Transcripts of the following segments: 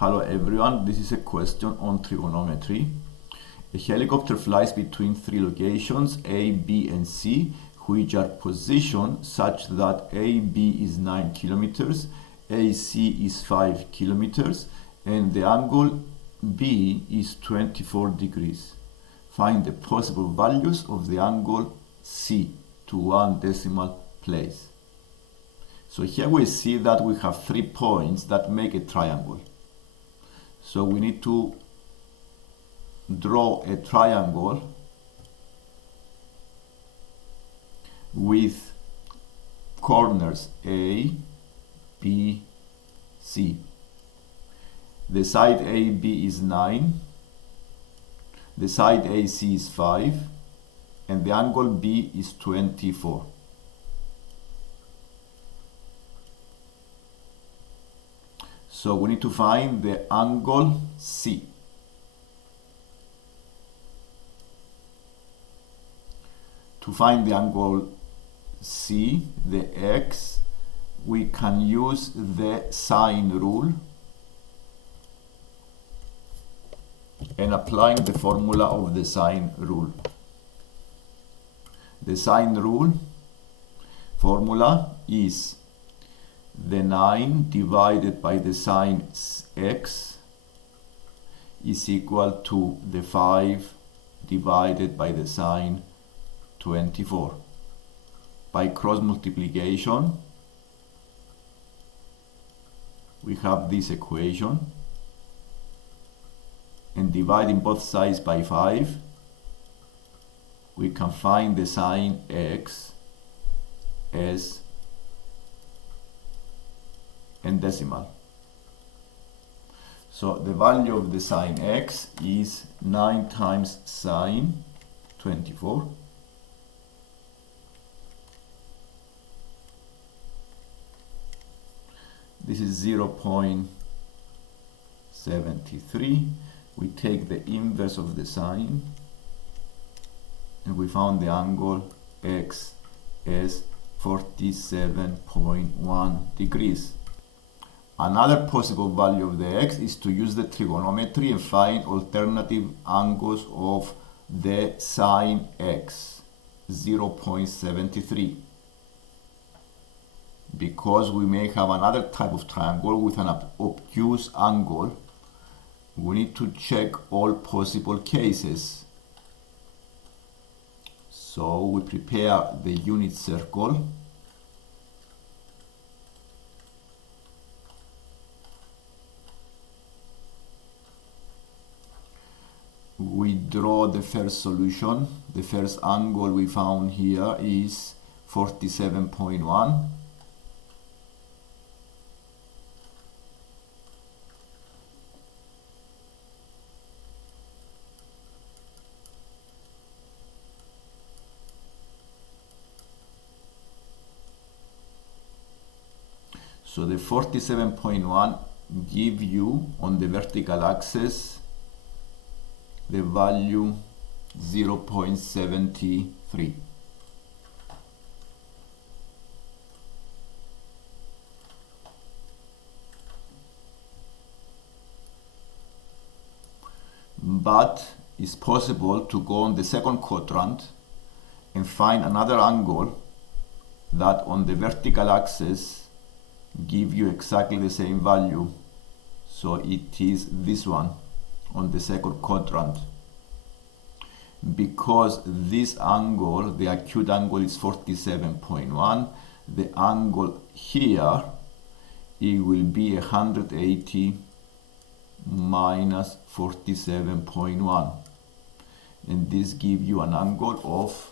Hello everyone, this is a question on trigonometry. A helicopter flies between three locations A, B and C, which are positioned such that AB is 9 kilometers, AC is 5 kilometers, and the angle B is 24 degrees. Find the possible values of the angle C to one decimal place. So here we see that we have 3 points that make a triangle. So we need to draw a triangle with corners A, B, C. The side AB is 9, the side AC is 5, and the angle B is 24. So we need to find the angle C. To find the angle C, the X, we can use the sine rule and applying the formula of the sine rule. The sine rule formula is the 9 divided by the sine x is equal to the 5 divided by the sine 24. By cross multiplication, we have this equation, and dividing both sides by 5, we can find the sine x as and decimal. So the value of the sine x is 9 times sine 24. This is 0.73. We take the inverse of the sine and we found the angle x as 47.1 degrees. Another possible value of the x is to use the trigonometry and find alternative angles of the sine x, 0.73. Because we may have another type of triangle with an obtuse angle, we need to check all possible cases. So we prepare the unit circle. We draw the first solution. The first angle we found here is 47.1. So the 47.1 give you on the vertical axis the value 0.73. But it's possible to go on the second quadrant and find another angle that on the vertical axis give you exactly the same value. So it is this one on the second quadrant. Because this angle, the acute angle is 47.1, the angle here, it will be 180 minus 47.1. And this gives you an angle of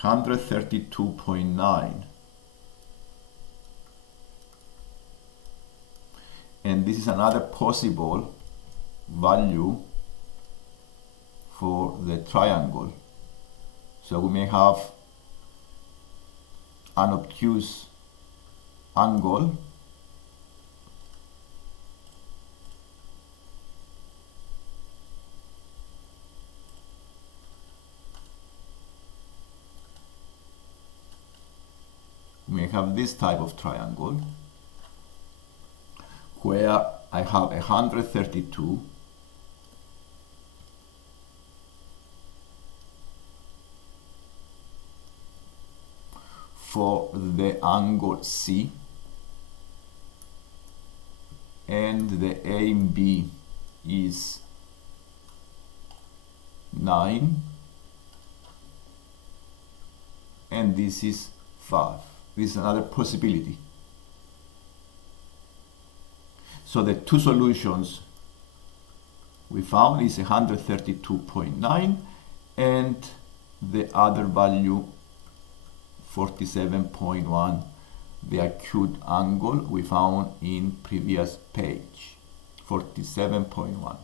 132.9. And this is another possible value for the triangle. So we may have an obtuse angle have this type of triangle where I have 132 for the angle C, and the AB is 9, and this is 5. This is another possibility. So the two solutions we found is 132.9 and the other value 47.1, the acute angle we found in previous page, 47.1.